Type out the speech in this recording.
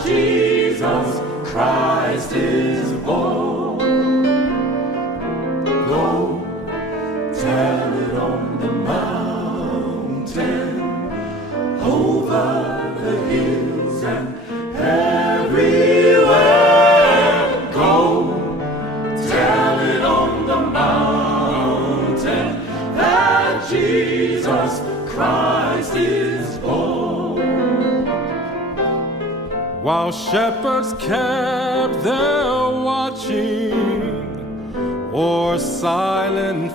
that Jesus Christ is born. Go tell it on the mountain, over the hills and everywhere. Go tell it on the mountain that Jesus Christ is born. While shepherds kept their watching, or silent